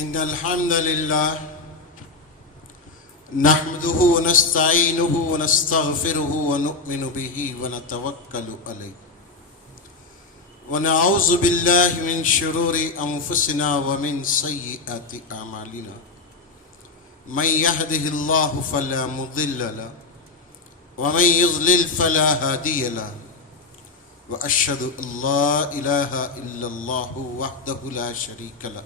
إن الحمد لله نحمده ونستعينه ونستغفره ونؤمن به ونتوكل عليه ونعوذ بالله من شرور أنفسنا ومن سيئات أعمالنا من يهده الله فلا مضل له ومن يضلل فلا هادي له وأشهد أن لا إله إلا الله وحده لا شريك له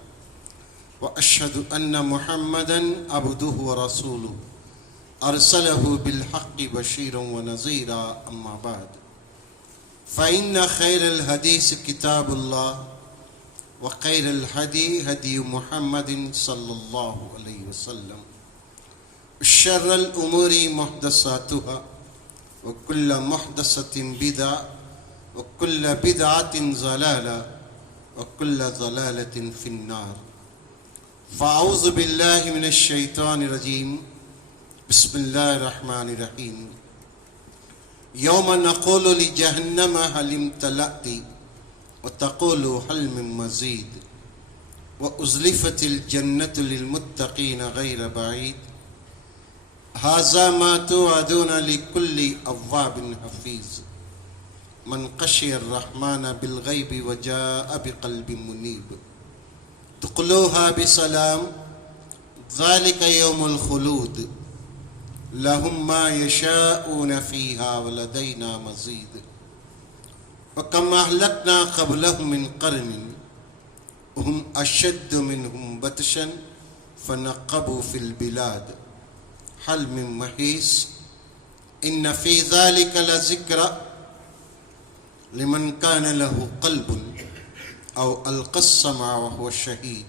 وأشهد أن محمدًا عبده ورسوله أرسله بالحق بشيرا ونذيرا أما بعد فإن خير الحديث كتاب الله وخير الهدي هدي محمد صلى الله عليه وسلم شر الأمور محدثاتها وكل محدثة بدعة وكل بدعة ضلالة وكل ضلالة في النار فأعوذ بالله من الشيطان الرجيم بسم الله الرحمن الرحيم يوم نقول لجهنم هل امتلأت وتقول هل من مزيد وأزلفت الجنة للمتقين غير بعيد هذا ما توعدون لكل أواب حفيظ من خشي الرحمن بالغيب وجاء بقلب منيب ادخلوها بسلام ذلك يوم الخلود لهم ما يشاءون فيها ولدينا مزيد وكم أهلكنا قبلهم من قرن هم أشد منهم بطشا فنقبوا في البلاد هل من محيص إن في ذلك لذكرى لمن كان له قلب أو ألقى السمع وهو شهيد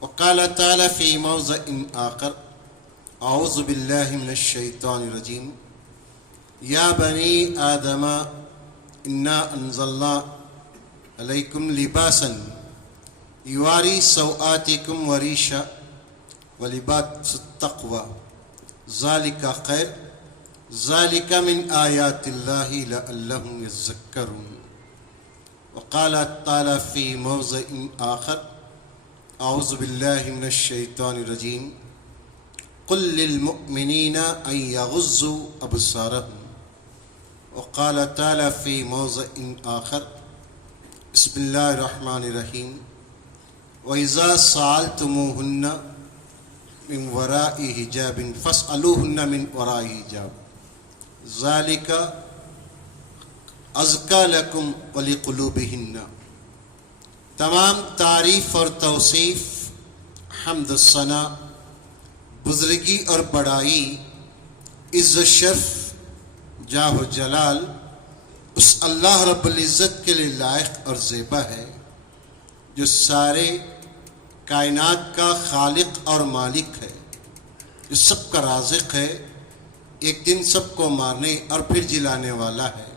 وقال تعالى في موضع آخر أعوذ بالله من الشيطان الرجيم يا بني آدم إنا أنزلنا عليكم لباسا يواري سوآتكم وريشا ولباس التقوى ذلك خير ذلك من آيات الله لعلهم يذكرون وقال تعالى في موضع آخر أعوذ بالله من الشيطان الرجيم قل للمؤمنين أن يغضوا أبصارهم وقال تعالى في موضع آخر بسم الله الرحمن الرحيم وإذا سألتموهن من وراء حجاب فاسألوهن من وراء حجاب ذلك ازکا لکم ولقلوبہن۔ تمام تعریف اور توصیف، حمد و ثنا، بزرگی اور بڑائی، عز و شرف، جاہ و جلال اس اللہ رب العزت کے لیے لائق اور زیبا ہے جو سارے کائنات کا خالق اور مالک ہے، جو سب کا رازق ہے، ایک دن سب کو مارنے اور پھر جلانے والا ہے۔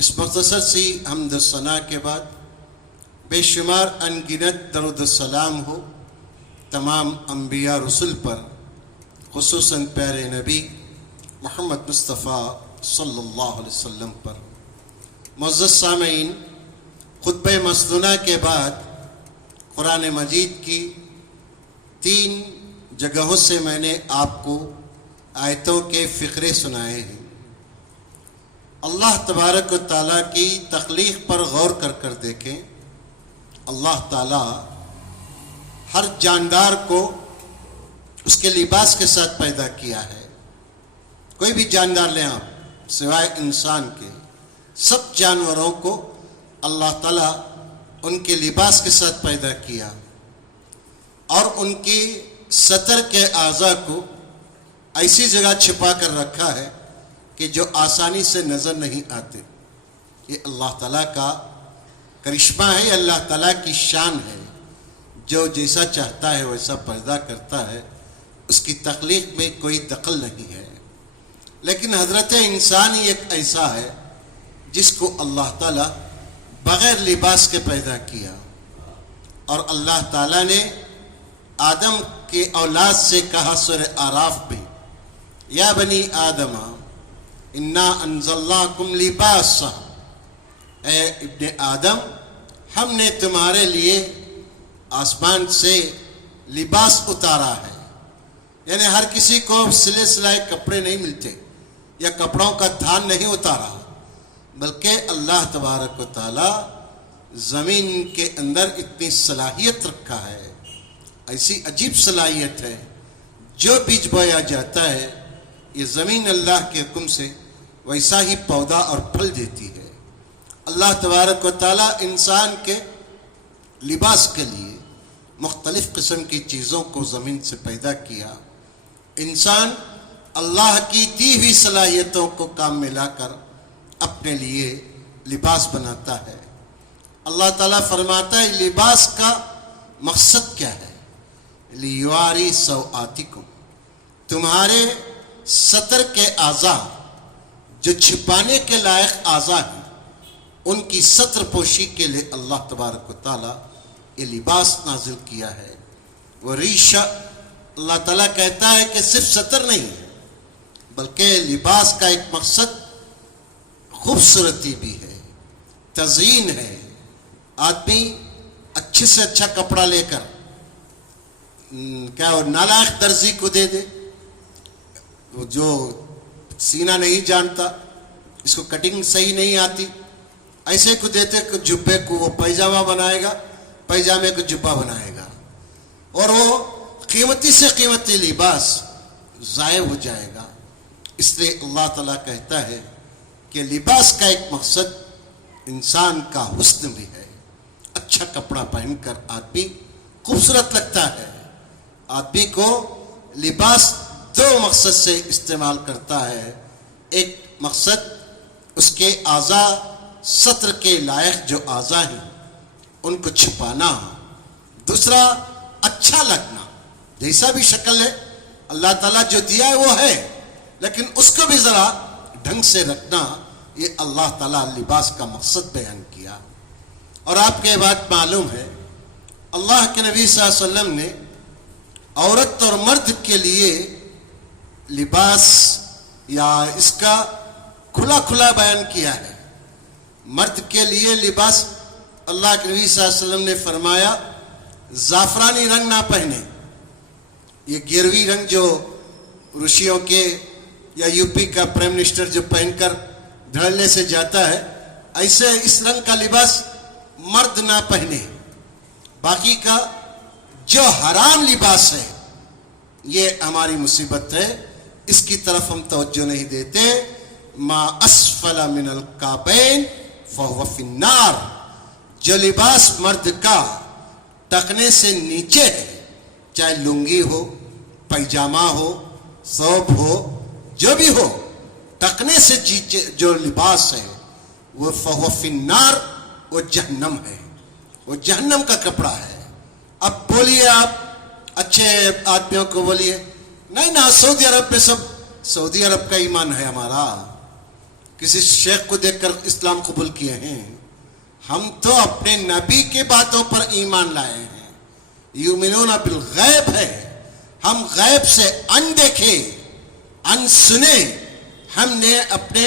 اس مختصر سی حمد و ثنا کے بعد بے شمار انگنت درود السلام ہو تمام انبیاء رسل پر، خصوصاً پیارے نبی محمد مصطفیٰ صلی اللہ علیہ وسلم پر۔ معزز سامعین، خطبہ مسنونہ کے بعد قرآن مجید کی 3 جگہوں سے میں نے آپ کو آیتوں کے فقرے سنائے ہیں۔ اللہ تبارک و تعالیٰ کی تخلیق پر غور کر دیکھیں۔ اللہ تعالیٰ ہر جاندار کو اس کے لباس کے ساتھ پیدا کیا ہے۔ کوئی بھی جاندار لیں آپ سوائے انسان کے، سب جانوروں کو اللہ تعالیٰ ان کے لباس کے ساتھ پیدا کیا اور ان کی سطر کے اعضاء کو ایسی جگہ چھپا کر رکھا ہے کہ جو آسانی سے نظر نہیں آتے۔ یہ اللہ تعالیٰ کا کرشمہ ہے، اللہ تعالیٰ کی شان ہے، جو جیسا چاہتا ہے ویسا پیدا کرتا ہے، اس کی تخلیق میں کوئی دخل نہیں ہے۔ لیکن حضرت انسان ہی ایک ایسا ہے جس کو اللہ تعالیٰ بغیر لباس کے پیدا کیا، اور اللہ تعالیٰ نے آدم کے اولاد سے کہا سورہ اعراف میں، یا بنی آدم انا انزلناکم لباسا، اے ابن آدم ہم نے تمہارے لیے आसमान से लिबास उतारा है, यानी हर किसी को सिले सिलाए कपड़े नहीं मिलते या कपड़ों का धान नहीं उतारा, बल्कि अल्लाह तबारक व ताला ज़मीन के अंदर इतनी सलाहियत रखा है, ऐसी अजीब सलाहियत है, जो बीज बोया जाता है ये ज़मीन अल्लाह के हुक्म से वैसा ही पौधा और फल देती है। अल्लाह तबारक व ताला इंसान के लिबास के लिए मुख्तलिफ़ किस्म की चीज़ों को ज़मीन से पैदा किया। इंसान अल्लाह की दी हुई सलाहियतों को काम में लाकर अपने लिए लिबास बनाता है। अल्लाह ताला फरमाता है लिबास का मकसद क्या है, लियुवारी सौआतिकुम, तुम्हारे सतर के आज़ा जो छिपाने के लायक आज़ा हैं उनकी सतर पोशी के लिए अल्लाह तबारक व ताला ये लिबास नाजिल किया है। वो रीशा, अल्लाह ताला कहता है कि सिर्फ सतर नहीं है बल्कि लिबास का एक मकसद खूबसूरती भी है, तज़यीन है। आदमी अच्छे से अच्छा कपड़ा लेकर क्या वो नालायक दर्जी को दे दे, वो जो सीना नहीं जानता, इसको कटिंग सही नहीं आती, ऐसे को देते कि जुब्बे को वो पैजामा बनाएगा, पैजामे को जुब्बा बनाएगा, और वो कीमती से कीमती लिबास ज़ाय हो जाएगा। इसलिए अल्लाह ताला कहता है कि लिबास का एक मकसद इंसान का हुस्न भी है। अच्छा कपड़ा पहनकर आदमी खूबसूरत लगता है। आदमी को लिबास दो मकसद से इस्तेमाल करता है। एक मकसद उसके आज़ा सत्र के लायक जो आज़ा हैं उनको छिपाना, दूसरा अच्छा लगना, जैसा भी शक्ल है अल्लाह ताला जो दिया है वो है, लेकिन उसको भी ज़रा ढंग से रखना, ये अल्लाह ताला लिबास का मकसद बयान किया। और आपके ये बात मालूम है अल्लाह के नबी सल्लल्लाहु अलैहि वसल्लम ने औरत और मर्द के लिए लिबास या इसका खुला खुला बयान किया है। मर्द के लिए लिबास अल्लाह के नबी सल्लल्लाहु अलैहि वसल्लम ने फरमाया ज़ाफ़रानी रंग ना पहने, ये गिरवी रंग जो ऋषियों के या यूपी का प्राइम मिनिस्टर जो पहनकर धड़ल्ले से जाता है, ऐसे इस रंग का लिबास मर्द ना पहने। बाकी का जो हराम लिबास है ये हमारी मुसीबत है, इसकी तरफ हम तवज्जो नहीं देते। मा अस्फला मिनल काबैन फहुव फिन्नार, जो लिबास मर्द का टखने से नीचे है, चाहे लुंगी हो, पैजामा हो, सौब हो, जो भी हो, टखने से नीचे जो लिबास है वो फहुव फिन्नार, वो जहन्नम है, वो जहन्नम का कपड़ा है। अब बोलिए आप अच्छे आदमियों को बोलिए नहीं ना, सऊदी अरब में सब सऊदी अरब का ईमान है हमारा, किसी शेख को देखकर इस्लाम कबूल किए हैं। हम तो अपने नबी के बातों पर ईमान लाए हैं। युमिनूना बिल गैब है, हम गैब से अनदेखे अनसुने हमने अपने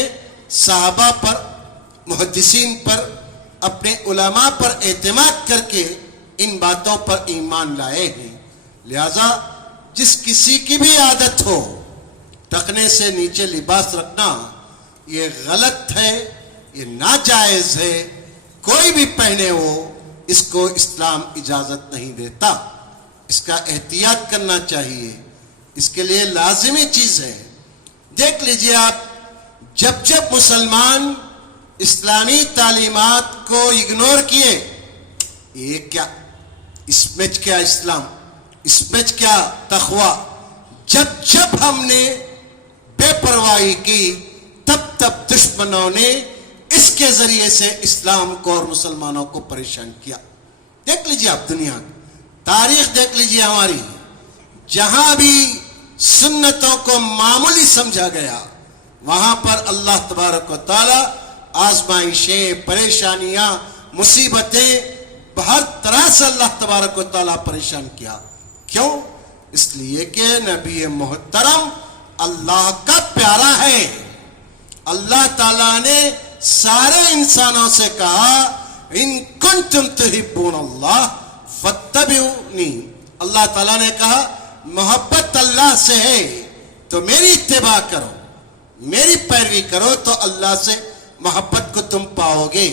सहाबा पर, मुहद्दिसीन पर, अपने उलमा पर एतमाद करके इन बातों पर ईमान लाए हैं। लिहाजा जिस किसी की भी आदत हो टखने से नीचे लिबास रखना, ये गलत है, ये नाजायज है। कोई भी पहने वो, इसको इस्लाम इजाजत नहीं देता। इसका एहतियात करना चाहिए, इसके लिए लाजिमी चीज है। देख लीजिए आप, जब जब मुसलमान इस्लामी तालीमात को इग्नोर किए, ये क्या, इसमें क्या इस्लाम, इसमें क्या तक़वा, जब जब हमने बेपरवाही की तब तब दुश्मनों ने इसके जरिए से इस्लाम को और मुसलमानों को परेशान किया। देख लीजिए आप दुनिया की तारीख देख लीजिए हमारी, जहां भी सुन्नतों को मामूली समझा गया वहां पर अल्लाह तबारक व तआला आजमाइशें, परेशानियां, मुसीबतें हर तरह से अल्लाह तबारक व तआला परेशान किया। क्यों? इसलिए कि नबी मोहतरम अल्लाह का प्यारा है। अल्लाह ताला ने सारे इंसानों से कहा इन कुंतुम तुहिब्बून अल्लाह फत्तबिऊनी, अल्लाह ताला ने कहा मोहब्बत अल्लाह से है तो मेरी इत्तिबा करो, मेरी पैरवी करो तो अल्लाह से मोहब्बत को तुम पाओगे।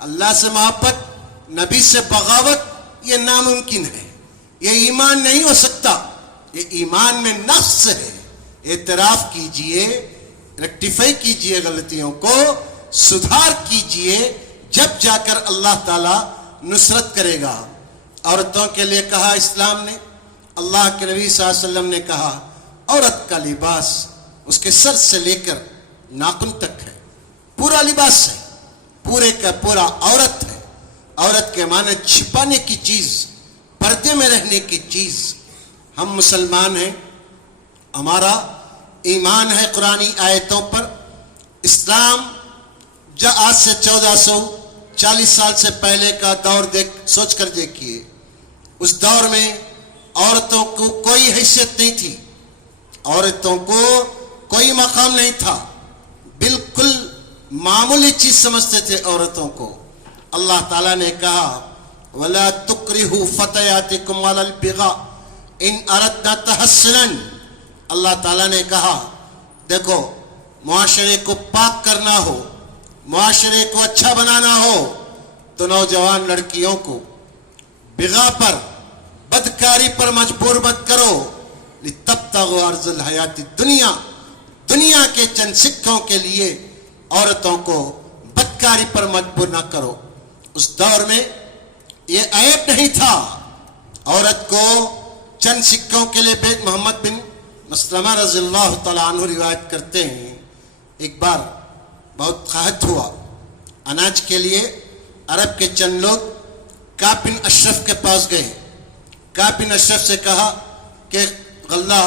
अल्लाह से मोहब्बत, नबी से बगावत, ये नामुमकिन है, ये ईमान नहीं हो सकता, ये ईमान में नक्स है। एतराफ कीजिए, रेक्टिफाई कीजिए गलतियों को, सुधार कीजिए, जब जाकर अल्लाह ताला नुसरत करेगा। औरतों के लिए कहा इस्लाम ने, अल्लाह के नबी सल्लल्लाहु अलैहि वसल्लम ने कहा औरत का लिबास उसके सर से लेकर नाखून तक है, पूरा लिबास है, पूरे का पूरा औरत है। औरत के माने छिपाने की चीज, पर्दे में रहने की चीज। हम मुसलमान हैं, हमारा ईमान है कुरानी आयतों पर। इस्लाम जब आज से 1440 साल से पहले का दौर सोच कर देखिए, उस दौर में औरतों को कोई हैसियत नहीं थी, औरतों को कोई मकाम नहीं था, बिल्कुल मामूली चीज समझते थे औरतों को। अल्लाह ताला ने कहा वला तुकरिहु फतयातिकुम अलल बिगा इन अरदना तहस्सुनन। अल्लाह ताला ने कहा देखो, मुआशरे को पाक करना हो, मुआशरे को अच्छा बनाना हो तो नौजवान लड़कियों को बिगा पर, बदकारी पर मजबूर मत करो। लितब्तगु अर्ज़ल हयाती दुनिया, दुनिया के चंद सिक्कों के लिए औरतों को बदकारी पर मजबूर ना करो। उस दौर में ये ऐब नहीं था औरत को चंद सिक्कों के लिए बेच। मोहम्मद बिन मसलमा रज़ियल्लाहु तआला अन्हु रिवायत करते हैं, एक बार बहुत कहत हुआ, अनाज के लिए अरब के चंद लोग काब बिन अशरफ के पास गए। काब बिन अशरफ से कहा कि गल्ला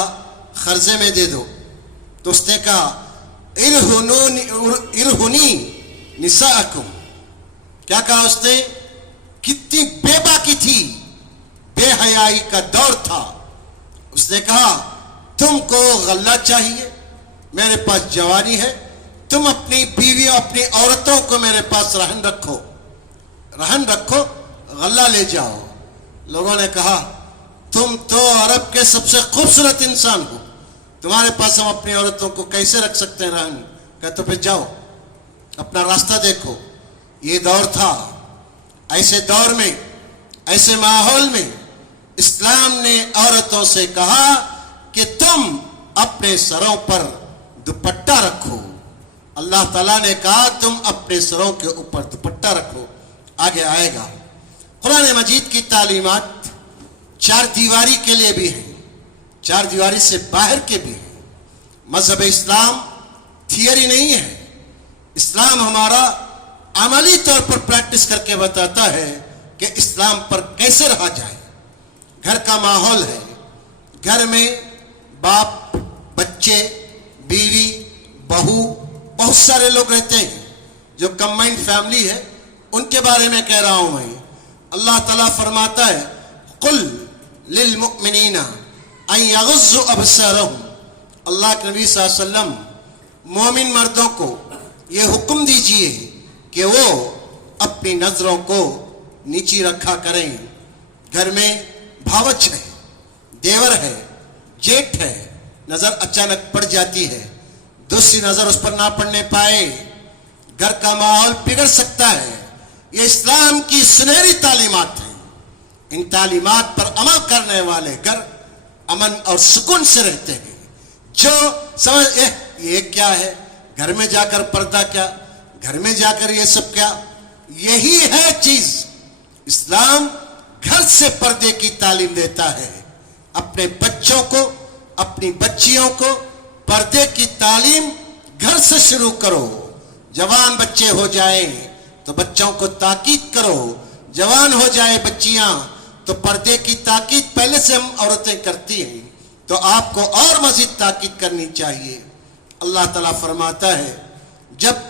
खर्जे में दे दो, तो उसने कहा इरहुनी निसाअकुम। क्या कहा उसने? कितनी बेबाकी थी, बेहयाई का दौर था। उसने कहा तुमको गल्ला चाहिए, मेरे पास जवानी है, तुम अपनी बीवी अपनी औरतों को मेरे पास रहन रखो, रहन रखो, गल्ला ले जाओ। लोगों ने कहा तुम तो अरब के सबसे खूबसूरत इंसान हो, तुम्हारे पास हम अपनी औरतों को कैसे रख सकते हैं रहन? कहा तो फिर जाओ, अपना रास्ता देखो। ये दौर था। ऐसे दौर में, ऐसे माहौल में इस्लाम ने औरतों से कहा कि तुम अपने सरों पर दुपट्टा रखो। अल्लाह ताला ने कहा तुम अपने सरों के ऊपर दुपट्टा रखो। आगे आएगा कुरान मजीद की तालीमात चार दीवारी के लिए भी है, चार दीवारी से बाहर के भी है। मजहब इस्लाम थियरी नहीं है, इस्लाम हमारा अमली तौर पर प्रैक्टिस करके बताता है कि इस्लाम पर कैसे रहा जाए। घर का माहौल है, घर में बाप, बच्चे, बीवी, बहू, बहुत सारे लोग रहते हैं। जो कंबाइंड फैमिली है उनके बारे में कह रहा हूं मैं। अल्लाह ताला फरमाता है कुल लिल मुमिनीना अन यगुज़्ज़ु अबसारहुम। अल्लाह के नबी सल्लल्लाहु अलैहि वसल्लम मोमिन मर्दों को ये हुक्म दीजिए कि वो अपनी नजरों को नीची रखा करें। घर में भावच है, देवर है, जेठ है, नजर अचानक पड़ जाती है, दूसरी नजर उस पर ना पड़ने पाए, घर का माहौल बिगड़ सकता है। ये इस्लाम की सुनहरी तालीमात है। इन तालीमात पर अमल करने वाले घर अमन और सुकून से रहते हैं। जो समझ ये क्या है, घर में जाकर पर्दा क्या, घर में जाकर ये सब क्या, यही है चीज। इस्लाम घर से पर्दे की तालीम देता है। अपने बच्चों को, अपनी बच्चियों को पर्दे की तालीम घर से शुरू करो। जवान बच्चे हो जाए तो बच्चों को ताकीद करो, जवान हो जाए बच्चियां तो पर्दे की ताकीद पहले से हम औरतें करती हैं, तो आपको और मजीद ताकीद करनी चाहिए। अल्लाह ताला फरमाता है जब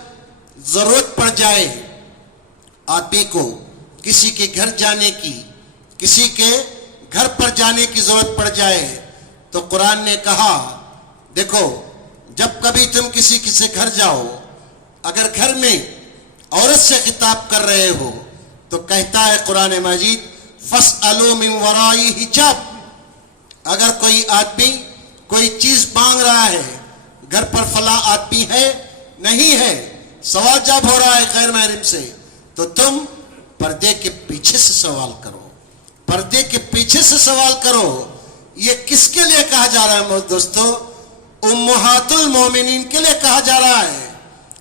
जरूरत पड़ जाए आदमी को किसी के घर जाने की, किसी के घर पर जाने की जरूरत पड़ जाए, तो कुरान ने कहा देखो जब कभी तुम किसी के घर जाओ, अगर घर में औरत से खिताब कर रहे हो तो कहता है कुरान मजीद फस्अलू मिन वराई हिजाब। अगर कोई आदमी कोई चीज मांग रहा है, घर पर फला आदमी है नहीं है, सवाल जब हो रहा है गैर महरम से, तो तुम पर्दे के पीछे से सवाल करो, पर्दे के पीछे से सवाल करो। ये किसके लिए कहा जा रहा है दोस्तों? उम्महातुल मोमिनीन के लिए कहा जा रहा है।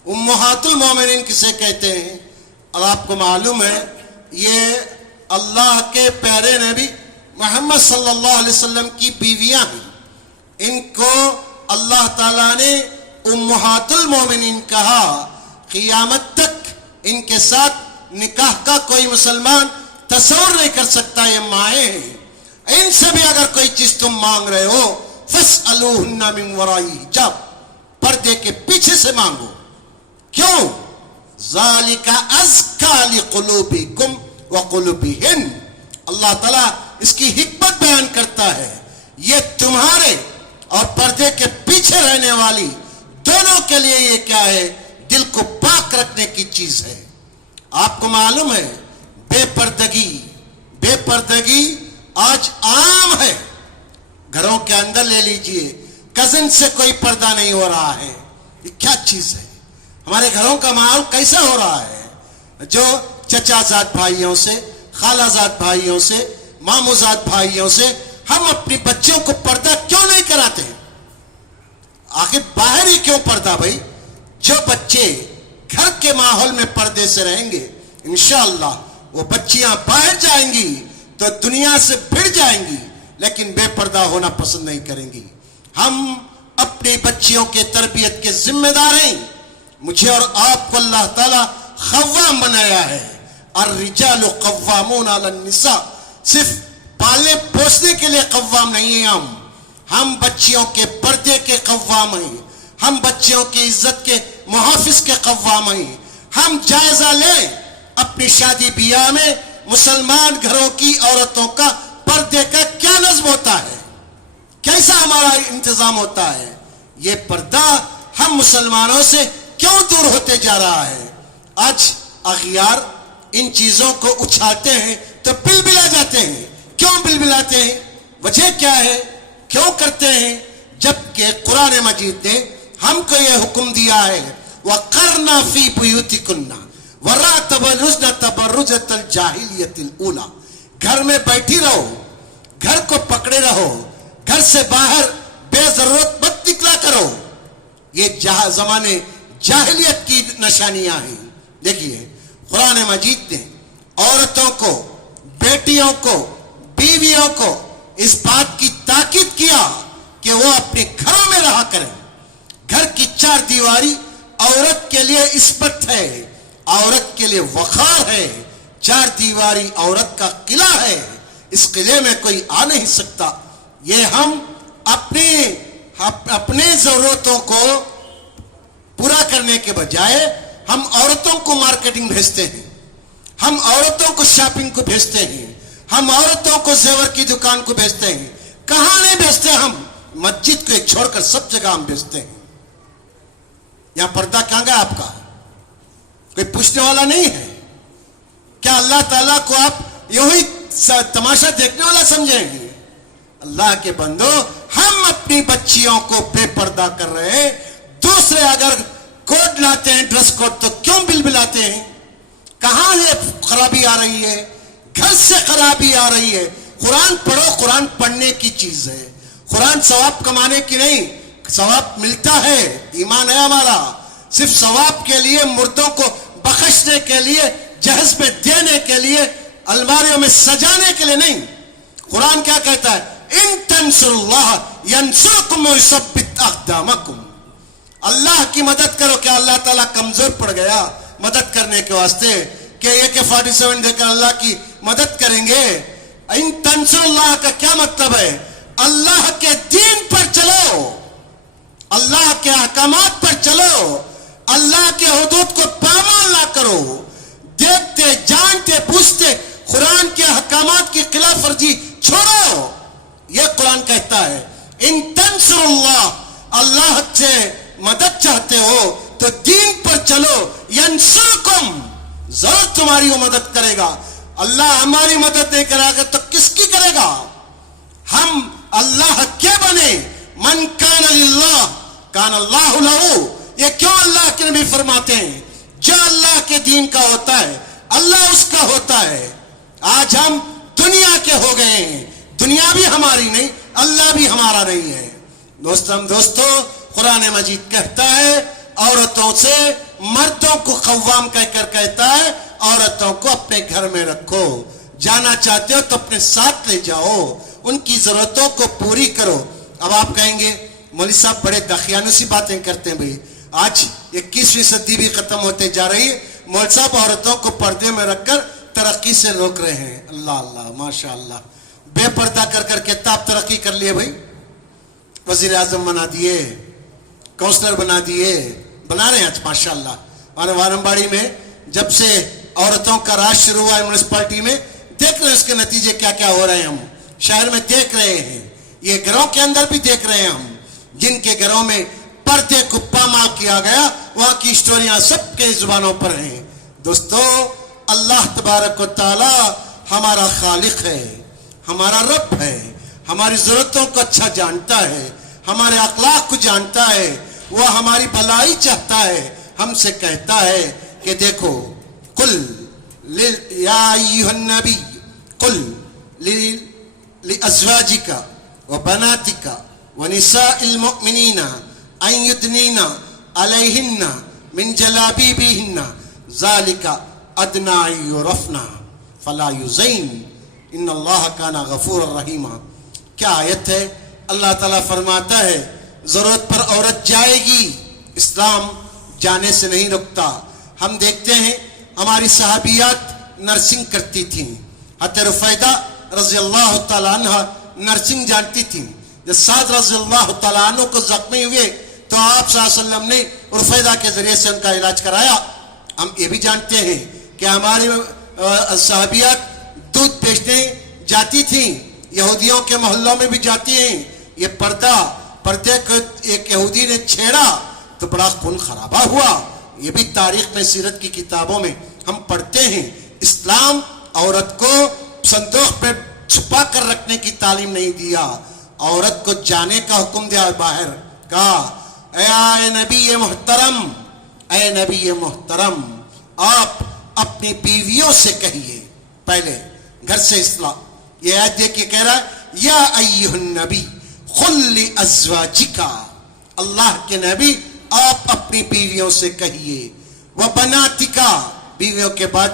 उम्महातुल मोमिनीन किसे कहते हैं? और आपको मालूम है ये अल्लाह के प्यारे नबी मोहम्मद सल्लल्लाहु अलैहि वसल्लम की बीवियां हैं। इनको अल्लाह ताला ने उम्महातुल मोमिनीन कहा। क़ियामत तक इनके साथ निकाह का कोई मुसलमान तस्वर नहीं कर सकता। ये माए हैं, इनसे भी अगर कोई चीज तुम मांग रहे हो, फस्अलूहुन्ना मिन वराई हिजाब, पर्दे के पीछे से मांगो। क्यों? ज़ालिका अज़का लिक़ुलूबिकुम व क़ुलूबिहिन। अल्लाह ताला इसकी हिकमत बयान करता है। ये तुम्हारे और पर्दे के पीछे रहने वाली दोनों के लिए ये क्या है? दिल को पाक रखने की चीज है। आपको मालूम है बेपर्दगी आज आम है। घरों के अंदर ले लीजिए, कजिन से कोई पर्दा नहीं हो रहा है। ये क्या चीज है? हमारे घरों का माहौल कैसा हो रहा है? जो चचाजाद भाइयों से, खालाजाद भाइयों से, मामूजाद भाइयों से हम अपनी बच्चों को पर्दा क्यों नहीं कराते? आखिर बाहर ही क्यों पर्दा भाई? जो बच्चे घर के माहौल में पर्दे से रहेंगे, इंशाअल्लाह वो बच्चियां बाहर जाएंगी तो दुनिया से भिड़ जाएंगी, लेकिन बेपर्दा होना पसंद नहीं करेंगी। हम अपनी बच्चियों के तरबियत के जिम्मेदार हैं। मुझे और आपको अल्लाह ताला खव्वाम बनाया है। अर्रिजालु कव्वामून अलन निसा। सिर्फ पालने पोसने के लिए कव्वाम नहीं है हम बच्चियों के पर्दे के कव्वाम हैं। हम बच्चियों की इज्जत के मुहाफिज के कव्वाम हैं। हम जायजा लें अपनी शादी बियाह में मुसलमान घरों की औरतों का पर्दे का क्या नज़्म होता है, कैसा हमारा इंतजाम होता है। ये पर्दा हम मुसलमानों से क्यों दूर होते जा रहा है? आज अगियार इन चीजों को उछालते हैं तो बिलबिला जाते हैं। क्यों बिलबिलाते हैं? वजह क्या है? क्यों करते हैं? जबकि कुरान मजीद ने हमको यह हुक्म दिया है, वक़रना फी बुयूतिकुन्ना वला तबरुजना तबरुजतल जाहिलियतिल ऊला। घर में बैठी रहो, घर को पकड़े रहो, घर से बाहर बेजरूरत मत निकला करो। ये जमाने जाहिलियत की निशानियां हैं। देखिए कुरान मजीद ने औरतों को, बेटियों को, बीवियों को इस बात की ताकीद किया कि वो अपने घरों में रहा करें। घर की चार दीवारी औरत के लिए इस्मत है, औरत के लिए वखार है। चार दीवारी औरत का किला है, इस किले में कोई आ नहीं सकता। ये हम अपने जरूरतों को पूरा करने के बजाय हम औरतों को मार्केटिंग भेजते हैं, हम औरतों को शॉपिंग को भेजते हैं, हम औरतों को जेवर की दुकान को भेजते हैं। कहां नहीं भेजते हम? मस्जिद को एक छोड़कर सब जगह हम भेजते हैं। यहां पर्दा कहां गया आपका? कोई पूछने वाला नहीं है। क्या अल्लाह ताला को आप यूं ही तमाशा देखने वाला समझेंगे? अल्लाह के बंदो, हम अपनी बच्चियों को बेपर्दा कर रहे हैं। दूसरे अगर कोड लाते हैं, ड्रेस कोड, तो क्यों बिलबिलाते हैं? कहां है खराबी आ रही है? घर से खराबी आ रही है। कुरान पढ़ो, कुरान पढ़ने की चीज है। कुरान सवाब कमाने की नहीं, सवाब मिलता है, ईमान है हमारा। सिर्फ सवाब के लिए, मुर्दों को बख्शने के लिए, जहज पे देने के लिए, अलमारियों में सजाने के लिए नहीं। कुरान क्या कहता है? इन तंसुरुल्लाह यंसुरकुम व युसब्बित अक़दामकुम। अल्लाह की मदद करो। क्या अल्लाह ताला कमजोर पड़ गया मदद करने के वास्ते कि AK-47 देकर अल्लाह की मदद करेंगे? इन तंसुरुल्लाह का क्या मतलब है? अल्लाह के दीन पर चलो, अल्लाह के अहकामात पर चलो, अल्लाह के हुदूद को पामाल ना करो। देखते जानते पूछते कुरान के अहकामात की खिलाफ वर्जी छोड़ो। यह कुरान कहता है। इन तंसुरुल्लाह, अल्लाह से मदद चाहते हो तो दीन पर चलो। यंसुरकुम, जरूर तुम्हारी वो मदद करेगा। اللہ ہماری مدد نہیں کرے گا تو کس کی کرے گا؟ ہم اللہ کے بنے. من کان للہ کان اللہ لہو. یہ کیوں اللہ کے نبی فرماتے ہیں؟ جو اللہ کے دین کا ہوتا ہے اللہ اس کا ہوتا ہے. آج ہم دنیا کے ہو گئے ہیں. دنیا بھی ہماری نہیں، اللہ بھی ہمارا نہیں ہے. دوستو قرآن مجید کہتا ہے عورتوں سے مردوں کو قوام کہہ کر کہتا ہے عورتوں کو اپنے گھر میں رکھو. جانا چاہتے ہو تو اپنے ساتھ لے جاؤ، ان کی ضرورتوں کو پوری کرو. اب آپ کہیں گے مولوی صاحب بڑے داخیانوں سی باتیں کرتے ہیں. بھائی آج 21ویں صدی بھی ختم ہوتے جا رہی ہے، مولوی صاحب عورتوں کو پردے میں رکھ کر ترقی سے روک رہے ہیں. اللہ اللہ ماشاء اللہ. بے پردہ کر کر کے آپ ترقی کر لیے بھائی. وزیر اعظم بنا دیے، کونسلر بنا دیے، بنا رہے ہیں آج ماشاء اللہ. اور وارمباڑی میں جب سے عورتوں کا راج شروع ہوا ہے میونسپلٹی میں، دیکھ رہے ہیں اس کے نتیجے کیا کیا ہو رہے ہیں. ہم شہر میں دیکھ رہے ہیں، یہ گھروں کے اندر بھی دیکھ رہے ہیں ہم. جن کے گھروں میں پردے کو پامال کیا گیا وہاں کی اسٹوریاں سب کے زبانوں پر ہیں. دوستو اللہ تبارک و تعالی ہمارا خالق ہے، ہمارا رب ہے، ہماری ضرورتوں کو اچھا جانتا ہے، ہمارے اخلاق کو جانتا ہے. وہ ہماری بھلائی چاہتا ہے. ہم سے کہتا ہے کہ دیکھو قل یا ایھا النبی قل لازواجک وبناتک ونساء المؤمنین ان یدنین علیہن من جلابیبہن ذالک ادنی ان یعرفن فلا یؤذین ان اللہ کان غفورا رحیما. کیا آیت ہے؟ اللہ تعالیٰ فرماتا ہے ضرورت پر عورت جائے گی، اسلام جانے سے نہیں رکتا. ہم دیکھتے ہیں ہماری صحابیات نرسنگ کرتی تھیں. حضرت رفیدہ رضی اللہ تعالیٰ عنہ نرسنگ جانتی تھیں. جب سعد رضی اللہ تعالیٰ عنہ کو زخمی ہوئے تو آپ صلی اللہ علیہ وسلم نے رفیدہ کے ذریعے سے ان کا علاج کرایا. ہم یہ بھی جانتے ہیں کہ ہماری صحابیات دودھ بیچنے جاتی تھیں، یہودیوں کے محلوں میں بھی جاتی ہیں. یہ پردے کو ایک یہودی نے چھیڑا تو بڑا خون خرابہ ہوا. یہ بھی تاریخ میں سیرت کی کتابوں میں ہم پڑھتے ہیں. اسلام عورت کو صندوق پہ چھپا کر رکھنے کی تعلیم نہیں دیا، عورت کو جانے کا حکم دیا باہر. کہا اے نبی محترم، اے نبی محترم آپ اپنی بیویوں سے کہیے پہلے گھر سے اصلاح. یہ آیت دیکھ کے کہہ رہا ہے یا ایھا النبی قل لازواجک، اللہ کے نبی آپ اپنی بیویوں سے کہیے، وبناتک بیویوں کے بعد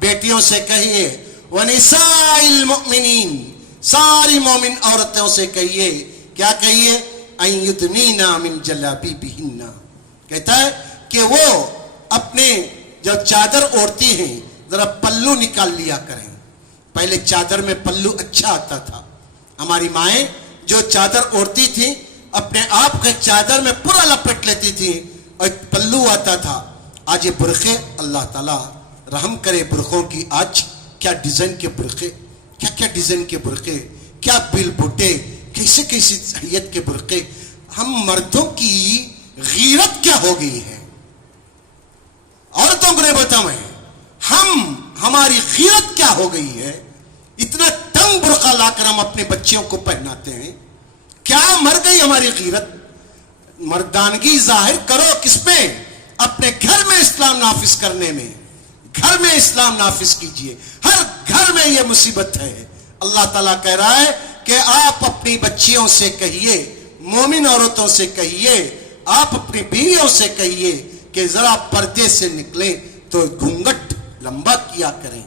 بیٹیوں سے کہیے، ونساء المؤمنین ساری مومن عورتوں سے کہیے. کیا کہیے؟ ان یدنین من جلابیبہن. کہتا ہے کہ وہ اپنے جب چادر اوڑھتی ہیں ذرا پلو نکال لیا کریں. پہلے چادر میں پلو اچھا آتا تھا. ہماری مائیں جو چادر اوڑھتی تھیں اپنے آپ کے چادر میں پورا لپٹ لیتی تھیں اور پلو آتا تھا. آج یہ برقعے، اللہ تعالیٰ رحم کرے برقعوں کی. آج کیا ڈیزائن کے برقعے، کیا کیا ڈیزائن کے برقعے، کیا بل بوٹے، کیسے کیسی حیت کے برقعے. ہم مردوں کی غیرت کیا ہو گئی ہے، عورتوں کو نہیں بتاؤں میں، ہماری غیرت کیا ہو گئی ہے. اتنا تنگ برقع لا کر ہم اپنے بچیوں کو پہناتے ہیں. کیا مر گئی ہماری غیرت؟ مردانگی ظاہر کرو کس میں؟ اپنے گھر میں اسلام نافذ کرنے میں. گھر میں اسلام نافذ کیجئے. ہر گھر میں یہ مصیبت ہے. اللہ تعالیٰ کہہ رہا ہے کہ آپ اپنی بچیوں سے کہیے، مومن عورتوں سے کہیے، آپ اپنی بیویوں سے کہیے کہ ذرا پردے سے نکلیں تو گھونگھٹ لمبا کیا کریں.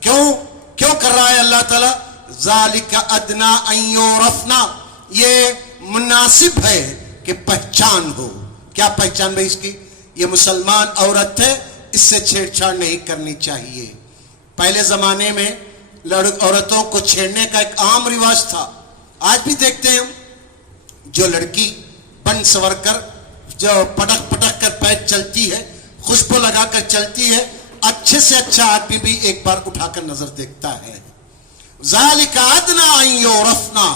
کیوں کر رہا ہے اللہ تعالیٰ؟ ذالک ادنا ان یعرفنا، یہ مناسب ہے کہ پہچان ہو. کیا پہچان بھائی اس کی؟ یہ مسلمان عورت ہے، اس سے چھیڑ چھاڑ نہیں کرنی چاہیے. پہلے زمانے میں عورتوں کو چھیڑنے کا ایک عام رواج تھا. آج بھی دیکھتے ہیں ہم، جو لڑکی بن سور کر جو پٹک پٹک کر پیر چلتی ہے، خوشبو لگا کر چلتی ہے، اچھے سے اچھا آدمی بھی ایک بار اٹھا کر نظر دیکھتا ہے. ذالک ادنا ان یعرفنا،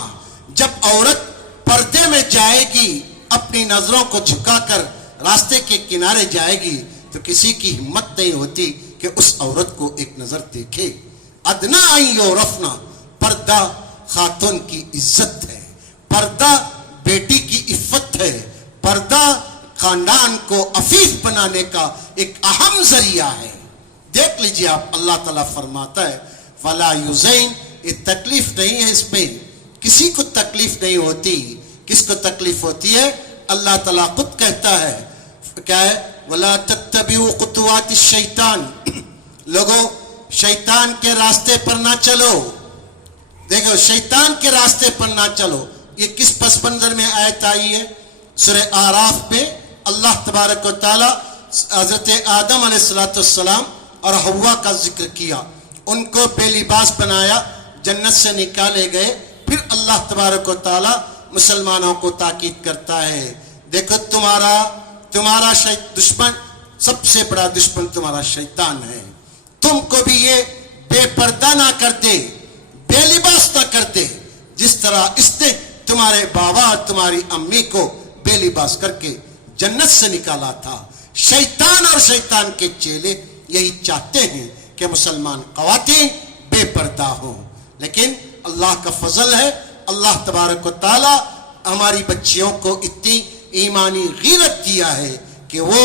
جب عورت پردے میں جائے گی، اپنی نظروں کو جھکا کر راستے کے کنارے جائے گی تو کسی کی ہمت نہیں ہوتی کہ اس عورت کو ایک نظر دیکھے. अदना आइयो रफना, पर्दा खातून की इज्जत है, पर्दा बेटी की इफ्फत है, पर्दा खानदान को अफीफ बनाने का एक अहम जरिया है। देख लीजिए आप, अल्लाह ताला फरमाता है फला युज़ैन, ये तकलीफ नहीं है, इस पे किसी को तकलीफ नहीं होती। किसको तकलीफ होती है? अल्लाह ताला खुद कहता है, क्या है? वला तत्तबिउ खुतुवाति शैतान, लोगों शैतान के रास्ते पर ना चलो। देखो, शैतान के रास्ते पर ना चलो। ये किस पस मंजर में आयत आई है? सूरह आराफ पे अल्लाह तबारक व तआला हजरत आदम अलैहिस्सलाम और हव्वा का जिक्र किया, उनको बेलिबास बनाया, जन्नत से निकाले गए। फिर अल्लाह तबारक व तआला मुसलमानों को ताकीद करता है, देखो तुम्हारा दुश्मन, सबसे बड़ा दुश्मन तुम्हारा शैतान है। तुमको भी ये बेपर्दा ना कर दे, बेलिबास ना कर दे, जिस तरह इसने तुम्हारे बाबा और तुम्हारी अम्मी को बेलिबास करके जन्नत से निकाला था। शैतान और शैतान के चेले यही चाहते हैं कि मुसलमान ख़वातीन बेपर्दा हो। लेकिन अल्लाह का फजल है, अल्लाह तबारक व तआला हमारी बच्चियों को इतनी ईमानी गीरत दिया है कि वो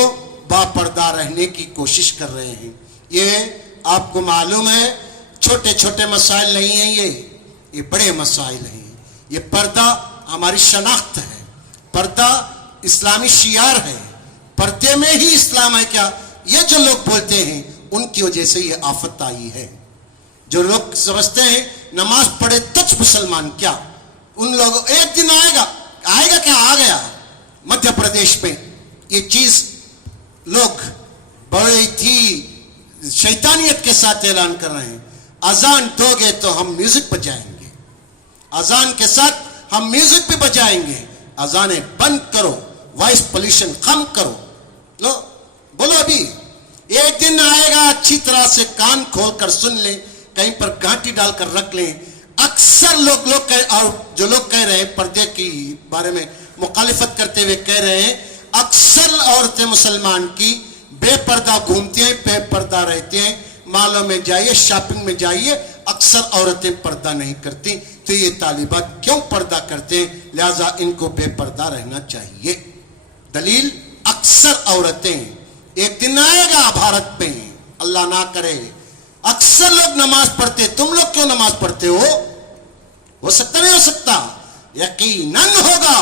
बापर्दा रहने की कोशिश कर रहे हैं। ये आपको मालूम है, छोटे छोटे मसाइल नहीं हैं, ये बड़े मसाइल हैं। ये पर्दा हमारी शनाख्त है, पर्दा इस्लामी शियार है, पर्दे में ही इस्लाम है। क्या ये जो लोग बोलते हैं, उनकी वजह से ये आफत आई है। जो लोग समझते हैं नमाज पढ़े तच मुसलमान, क्या उन लोगों एक दिन आएगा क्या? आ गया मध्य प्रदेश में ये चीज लोग बड़ी थी शैतानियत के साथ ऐलान कर रहे हैं, अजान दोगे तो हम म्यूजिक बजाएंगे, अजान के साथ हम म्यूजिक भी बजाएंगे, अजानें बंद करो, वॉइस पोल्यूशन कम करो। लो बोलो, अभी एक दिन आएगा, अच्छी तरह से कान खोल कर सुन लें, कहीं पर घाटी डालकर रख लें। अक्सर लोग और जो लोग कह रहे हैं पर्दे की बारे में मुखालिफत करते हुए कह रहे हैं, अक्सर औरतें मुसलमान की बेपर्दा घूमती हैं, बेपर्दा रहती हैं। मालों में जाइए, शॉपिंग में जाइए, अक्सर औरतें पर्दा नहीं करती। तो ये तालिबात क्यों पर्दा करते हैं? लिहाजा इनको बेपर्दा रहना चाहिए। दलील, अक्सर औरतें, एक दिन आएगा भारत में, अल्लाह ना करे, अक्सर लोग नमाज पढ़ते, तुम लोग क्यों नमाज पढ़ते हो सकता नहीं हो सकता? यकीनन होगा,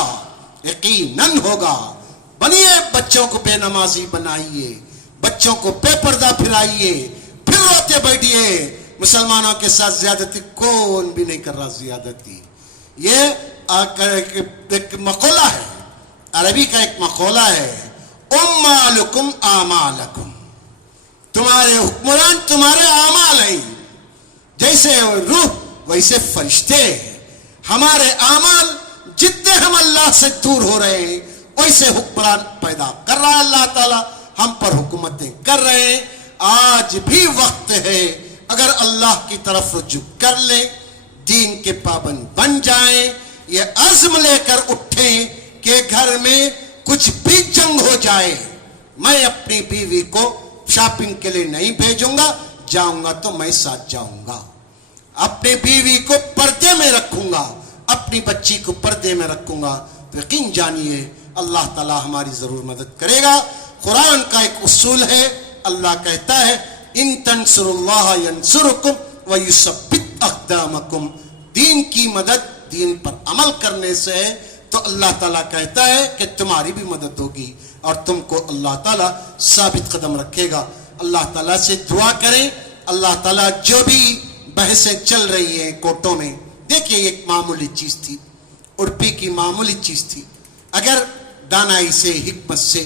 यकीनन होगा। बनिए, बच्चों को बेनमाजी बनाइए, बच्चों को बेपर्दा फिराइए, फिर रोते बैठिए। मुसलमानों के साथ ज्यादती कौन भी नहीं कर रहा ज्यादती। ये एक मकौला है, अरबी का एक मकौला है, उम्मालुकुम आमालकुम, तुम्हारे हुक्मरान तुम्हारे आमाल हैं, जैसे रूह वैसे फरिश्ते हैं। हमारे आमाल जितने हम अल्लाह से दूर हो रहे हैं, वैसे हुक्मरान पैदा कर रहा है अल्लाह ताला, हम पर हुकूमतें कर रहे हैं। आज भी वक्त है, अगर अल्लाह की तरफ रुजू कर ले, दीन के पाबंद बन जाएं, ये अज़्म लेकर उठें कि घर में कुछ भी जंग हो जाए, मैं अपनी बीवी को शॉपिंग के लिए नहीं भेजूंगा, जाऊंगा तो मैं साथ जाऊंगा, अपनी बीवी को पर्दे में रखूंगा, अपनी बच्ची को पर्दे में रखूंगा। तो यकीन जानिए अल्लाह ताला हमारी जरूर मदद करेगा। कुरान का एक उसूल है, अल्लाह कहता है इन तंसुरुल्लाह यंसुरुकुम व युसब्बित अक़दामकुम, दीन की मदद दीन पर अमल करने से है, तो अल्लाह ताला कहता है कि तुम्हारी भी मदद होगी और तुमको अल्लाह ताला साबित कदम रखेगा। अल्लाह ताला से दुआ करें, अल्लाह ताला जो भी बहसें चल रही हैं कोर्टों में, देखिए एक मामूली चीज थी, उर्पी की मामूली चीज थी, अगर दानाई से, हिकमत से,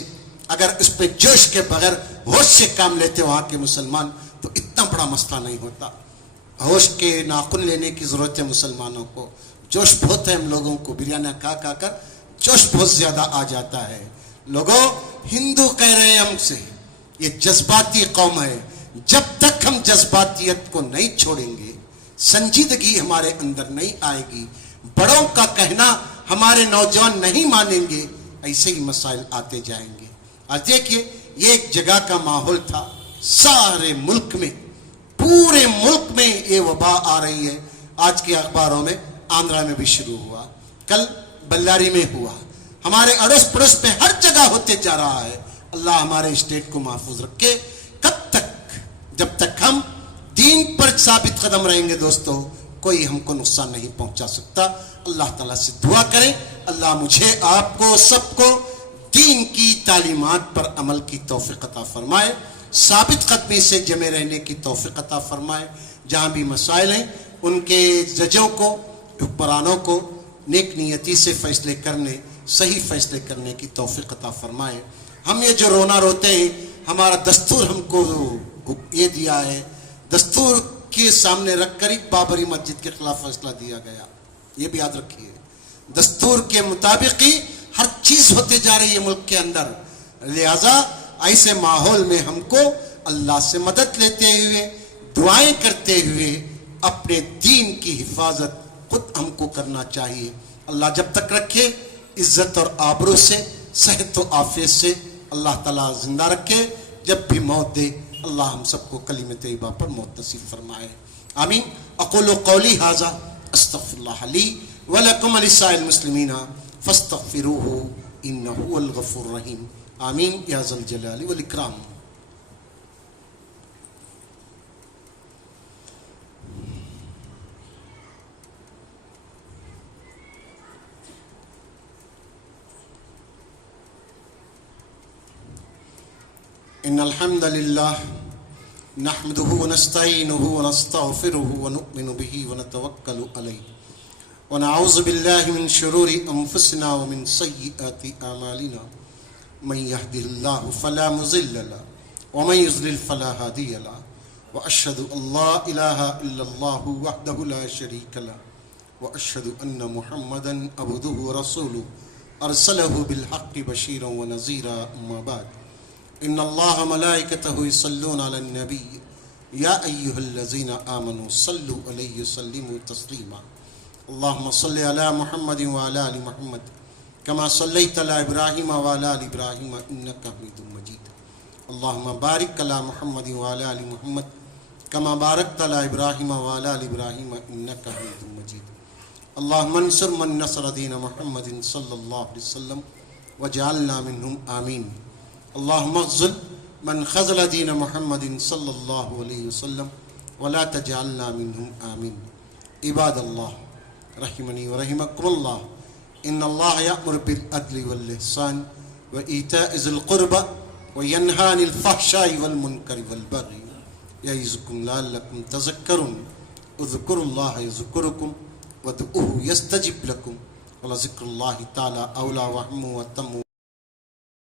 अगर उस पर जोश के बगैर होश से काम लेते वहां के मुसलमान, तो इतना बड़ा मसला नहीं होता। होश के नाखून लेने की जरूरत है मुसलमानों को। जोश बहुत है हम लोगों को, बिरयानी खा कर जोश बहुत ज्यादा आ जाता है। लोगों, हिंदू कह रहे हैं हमसे, ये जज्बाती कौम है। जब तक हम जज्बातियत को नहीं छोड़ेंगे, संजीदगी हमारे अंदर नहीं आएगी, बड़ों का कहना हमारे नौजवान नहीं मानेंगे, ऐसे ही मसाइल आते जाएंगे। आज देखिए, ये एक जगह का माहौल था, सारे मुल्क में पूरे मुल्क में ये वबा आ रही है। आज के अखबारों में आंध्रा में भी शुरू हुआ, कल बल्लारी में हुआ, हमारे अड़ोस पड़ोस में हर जगह होते जा रहा है। अल्लाह हमारे स्टेट को महफूज रखे। कब तक? जब तक हम दीन पर साबित कदम रहेंगे दोस्तों, कोई हमको नुकसान नहीं पहुंचा सकता। अल्लाह ताला से दुआ करें, अल्लाह मुझे, आपको, सबको दीन की तालीमात पर अमल की तौफीक अता फरमाए, साबित कदमी से जमे रहने की तौफीक अता फरमाए। जहाँ भी मसाइल हैं उनके जजों को, हुक्मरानों को नेक नियति से फैसले करने, सही फैसले करने की तौफीक अता फरमाए। हम ये जो रोना रोते हैं, हमारा दस्तूर हमको ये दिया है, दस्तूर के सामने रखकर ही बाबरी मस्जिद के खिलाफ फैसला दिया गया, ये भी याद रखिए। दस्तूर के मुताबिक ही हर चीज होते जा रही है मुल्क के अंदर। लिहाजा ऐसे माहौल में हमको अल्लाह से मदद लेते हुए, दुआएं करते हुए अपने दीन की हिफाजत खुद हमको करना चाहिए। अल्लाह जब तक रखे इज्जत और आबरू से, सेहत और आफियत से अल्लाह ताला जिंदा रखे। जब भी मौत दे अल्लाह हम सबको कलीम तैयबा पर मौत नसीब फरमाए। आमीन। अक़ूलु क़ौली हाज़ा अस्तग़फ़िरुल्लाह ली व लकुम व लिसाइरिल मुस्लिमीन फस्तग़फ़िरूहु इन्नहु हुवल गफ़ूरुर रहीम। आमीन या ज़ल जलाली वल इकराम। इन्नल हम्दलिल्लाह नहमदुहु व नस्तईनुहु व नस्तगफिरुहु व नु'मिनु बिही व नतवक्कलु अलैहि व नऊज़ु बिल्लाहि मिन शुरूरि अंफुसिना व मिन सय्यिआति अमालिना मन यहदिहिल्लाहु फला मुज़िल्ल लहु व मन युज़लिल फला हादिय लहु व अशहदु अल्ला इलाहा इल्लल्लाहु वहदहु ला शरीका लहु व अशहदु अन्न मुहम्मदन अब्दुहु व रसूलुहु अरसलहु बिल हक़्क़ि बशीरन व नज़ीरा। अम्मा बाद इन्नल्लाह मलाइकतहु युसल्लूना अलन नबी या अय्युहल्लज़ीना आमनू सल्लु अलैहि व सल्लिमू तस्लीमा। अल्लाहुम्मा सल्लि अला मुहम्मदिन व अला आलि मुहम्मद कमा सल्लैता अला इब्राहीम व अला आलि इब्राहीम इन्नका हमीदुम मजीद। अल्लाहुम्मा बारिक अला मुहम्मदिन व अला आलि मुहम्मद कमा बारकता अला इब्राहीम व अला आलि इब्राहीम इन्नका हमीदुम मजीद। अल्लाहुम्मा अंसुर मन नसर दीन मुहम्मदिन सल्लल्लाहु अलैहि वसल्लम वजअलना मिनहुम आमीन। अल्लाहुम्मा ख़ज़िल मन ख़ज़ल दीन मुहम्मदिन सल्लल्लाहु अलैहि वसल्लम वला तजअलना मिनहुम आमीन। इबादल्लाह रहिमनी व रहिमकुमुल्लाह इन्नल्लाह यअमुरु बिल अदलि वल इहसान व ईताइ ज़िल क़ुरबा व यन्हा अनिल फ़हशाइ वल मुनकरि वल बग़ि यइज़ुकुम लअल्लकुम तज़क्करून। उज़्कुरुल्लाह यज़्कुरुकुम वदऊहु यस्तजिब लकुम व लज़िक्रुल्लाहि तआला औला व अहम्मु व अतम्मु।